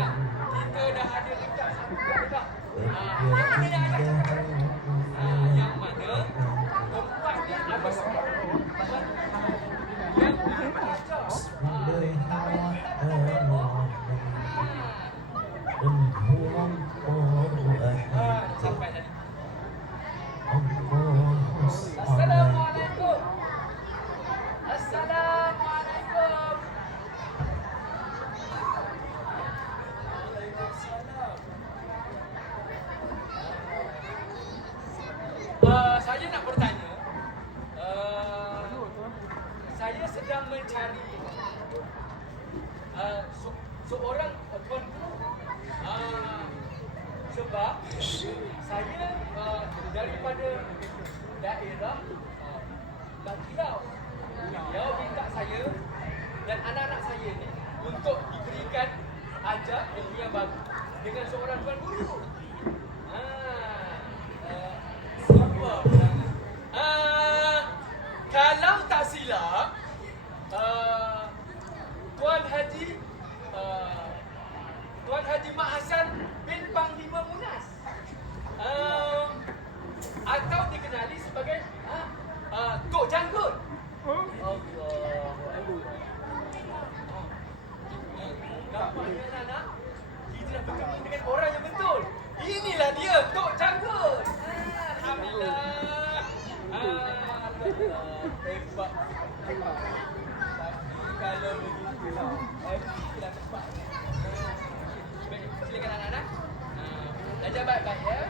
dah. Kita dah ada dekat satu dah. Yang mana yang ada? Yang mana tempat ni ada sebab yang belajar. Sampai tadi. Assalamualaikum. Assalamualaikum. Saya nak bertanya. Saya sedang mencari seorang tuan guru. Sebab saya daripada daerah Bangkilau. Dia minta saya dan anak-anak saya ni untuk diberikan ajar ilmu yang bagus dengan seorang tuan guru. Kalau tak silap, Tuan Haji Mak Hassan bin Panglima Munas, atau dikenali sebagai Tok Janggut. Nampaknya anak-anak, kita dah bertemu dengan orang yang betul. Inilah dia, Tok Janggut. Alhamdulillah. Hebat. Kalau begitu, inilah tempatnya. Baik, silakan anak-anak. Belajar baik-baik ya.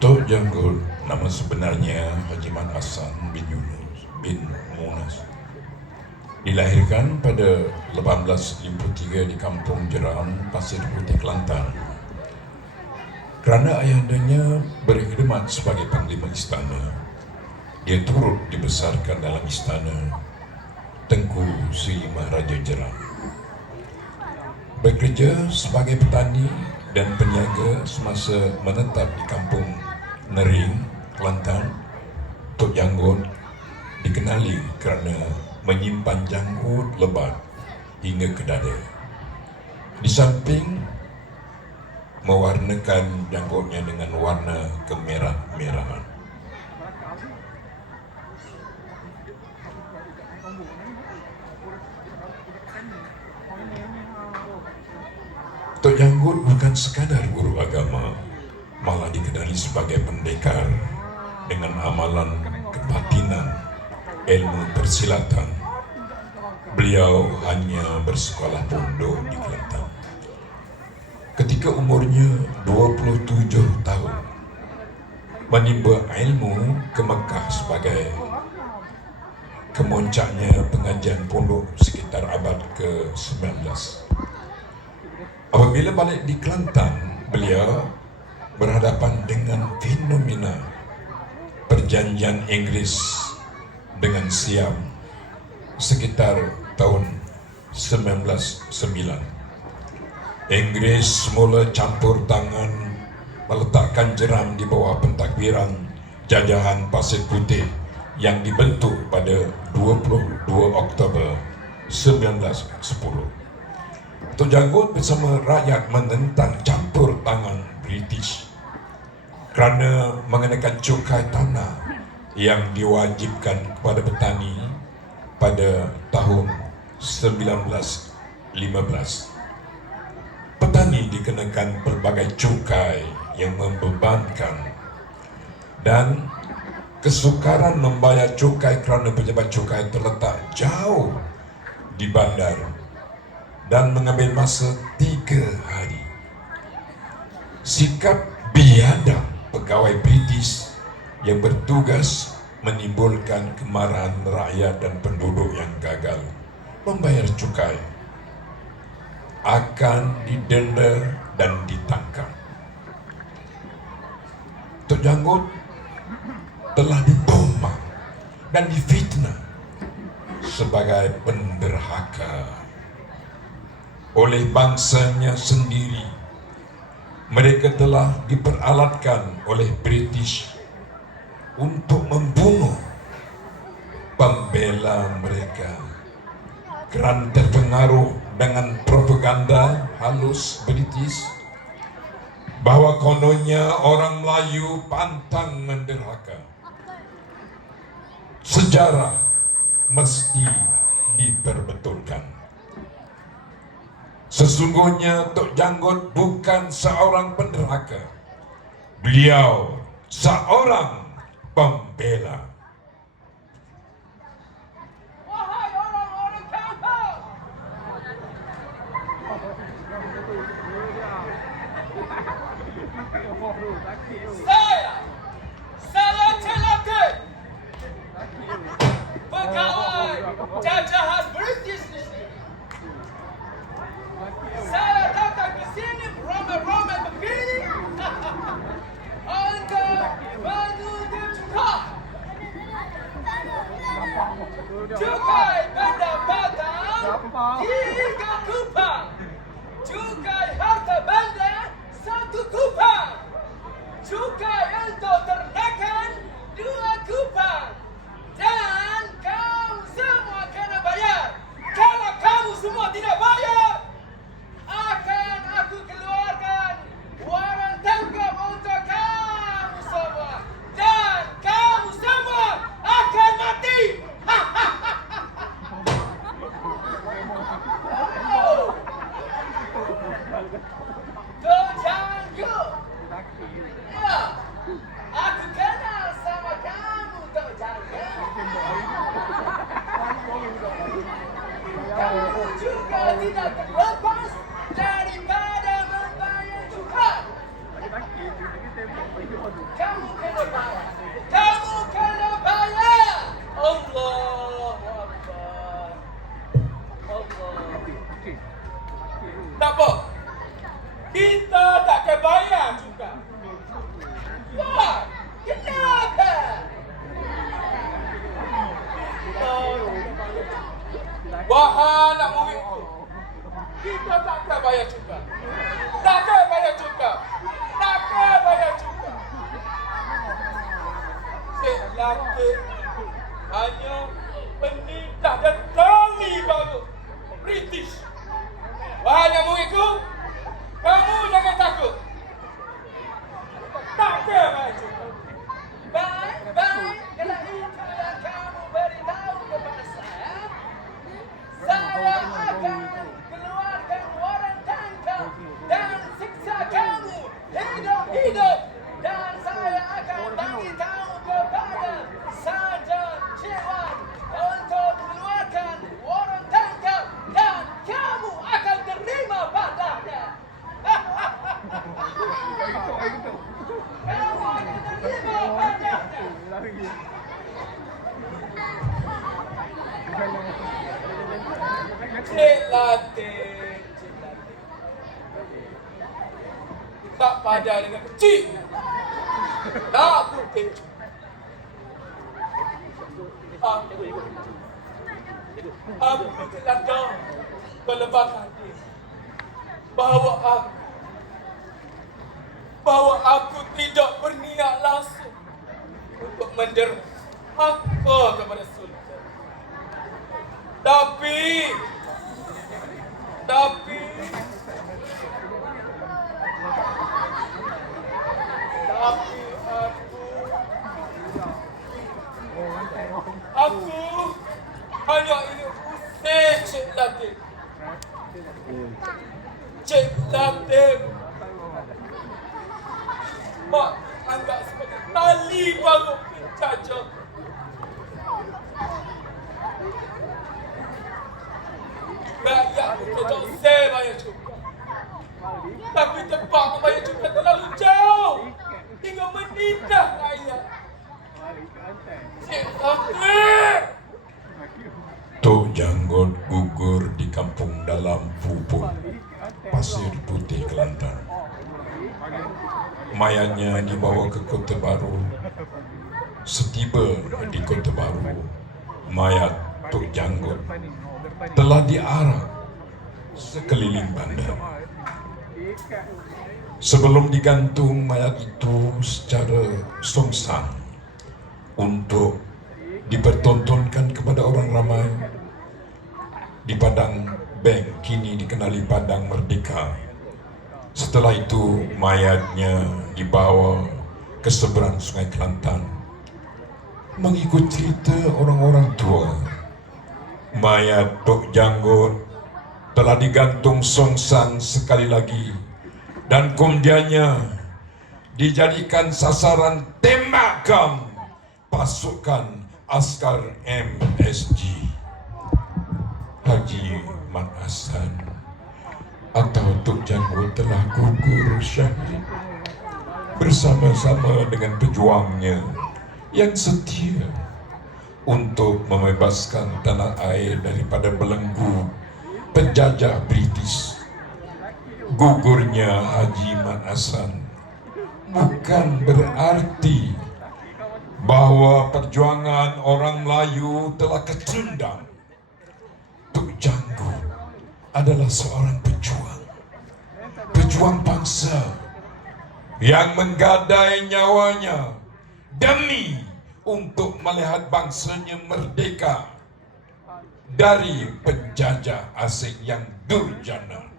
Tok Janggut nama sebenarnya Haji Mat Hassan bin Yunus bin Munas. Dilahirkan pada 1853 di Kampung Jeram, Pasir Putih, Kelantan. Kerana ayahandanya berkhidmat sebagai panglima istana, dia turut dibesarkan dalam istana Tengku Sri Maharaja Jeram. Bekerja sebagai petani dan peniaga semasa menetap di Kampung Nering, Kelantan, Tok Janggut dikenali kerana menyimpan janggut lebat hingga ke dada. Di samping mewarnakan janggutnya dengan warna kemerah-merahan. Tok Janggut bukan sekadar guru agama, malah dikenali sebagai pendekar dengan amalan kebatinan, ilmu persilatan. Beliau hanya bersekolah pondok di Kelantan. Ketika umurnya 27 tahun, menimba ilmu ke Mekah sebagai kemuncaknya pengajian pondok sekitar abad ke-19. Apabila balik di Kelantan, beliau berhadapan dengan fenomena perjanjian Inggris dengan Siam sekitar tahun 1909. Inggris semula campur tangan meletakkan Jeram di bawah pentakbiran jajahan Pasir Putih yang dibentuk pada 22 Oktober 1910. Tok Janggut bersama rakyat menentang campur tangan British kerana mengenakan cukai tanah yang diwajibkan kepada petani pada tahun 1915. Petani dikenakan pelbagai cukai yang membebankan, dan kesukaran membayar cukai kerana pejabat cukai terletak jauh di bandar dan mengambil masa 3 hari. Sikap biadab pegawai British yang bertugas menimbulkan kemarahan rakyat dan penduduk yang gagal membayar cukai akan didenda dan ditangkap. Tok Janggut telah ditomak dan difitnah sebagai penderhaka oleh bangsanya sendiri. Mereka telah diperalatkan oleh British untuk membunuh pembela mereka kerana terpengaruh dengan propaganda halus British bahwa kononnya orang Melayu pantang menderhaka. Sejarah mesti diperbetulkan. Sesungguhnya Tok Janggut bukan seorang penderhaka. Beliau seorang pembela. Wahai orang-orang kampung, saya celaka pegawai jajahan British di sini. Saya datang ke sini beramai-ramai begini untuk menuntut cukai pendapatan 3 kupang, cukai harta benda 1 kupang, cukai untuk ternakan 2 kupang, dan kamu semua kena bayar. Kalau kamu semua tidak bayar, akan aku keluarkan waran tangkap untuk kamu semua, dan kamu semua akan mati. Tok Janggut. Ya, aku kenal sama kamu, Tok Janggut. Kamu juga tidak terlepas daripada membayar cukai. Kamu kena bayar. Kamu kena bayar. Allahu Akbar. Allah. Tak apa. Kita tak akan bayar juga. Wah, kenapa? Wahai anak muridku, kita tak akan bayar juga. Tak akan bayar juga. Tak akan bayar juga. Cik Latif hanya penitah dan tali baru British. Wahai anak muridku, kamu jangan takut. Tak akan bayar juga. Baik, baik. Kalau itu yang kamu beritahu kepada saya akan keluarkan waran tangkap dan siksa kamu hidup-hidup, dan saya akan bagi tahu kepada Sarjan Cik Wan untuk mengeluarkan waran tangkap, dan kamu akan terima padanya. Kamu akan terima padanya. Cik Latif, Cik Latif. Tak padan dengan kecil. Tak putih. Aku celaka berlepas hati bahawa aku tidak berniat langsung untuk menderhaka kepada Sultan. Tapi aku hanya ingin usir Cik Latif. Cik Latif mak anggap sebagai tali baru saja. Rakyat tidak usah bayar cukai, tapi tempat membayar cukai terlalu jauh, tinggal menindah rakyat. Cik Latif. Tok Janggut gugur di kampung dalam Puput, Pasir Putih, Kelantan. Mayatnya dibawa ke Kota Baru. Setiba di Kota Baru, mayat Tok Janggut telah diarak sekeliling bandar. Sebelum digantung mayat itu secara songsang untuk dipertontonkan kepada kembali Padang Merdeka. Setelah itu mayatnya dibawa ke seberang Sungai Kelantan. Mengikut cerita orang-orang tua, mayat Tok Janggut telah digantung songsan sekali lagi dan kemudiannya dijadikan sasaran tembakan pasukan askar MSG. Haji Mat Hassan atau Tok Janggut telah gugur syahid bersama-sama dengan pejuangnya yang setia untuk membebaskan tanah air daripada belenggu penjajah British. Gugurnya Haji Mat Hassan bukan berarti bahwa perjuangan orang Melayu telah kecundang. Tok Janggut adalah seorang pejuang bangsa yang menggadai nyawanya demi untuk melihat bangsanya merdeka dari penjajah asing yang durjana.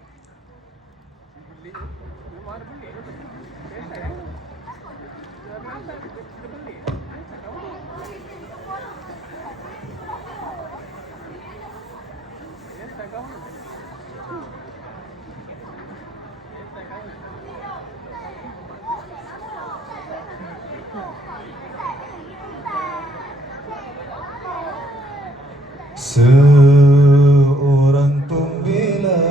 Seorang pembela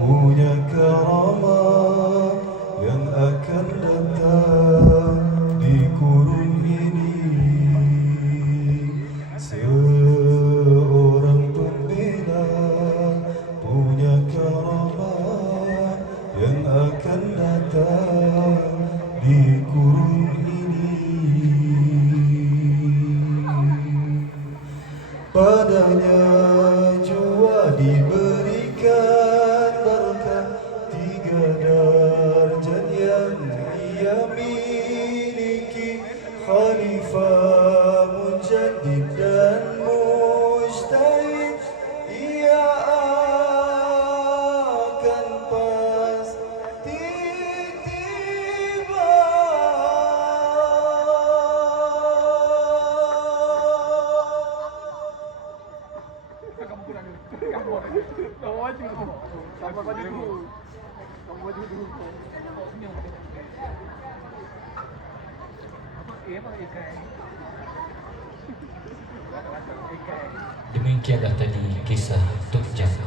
punya karamah yang akan datang di kurun ini. Seorang pembela punya karamah yang akan datang di kurun ini. Padanya jua diberikan berkat 3 darjat yang ia miliki, khalifah, mujaddid dan mujtahid. Ia akan pasti tiba. Demikianlah tadi kisah Tok Janggut.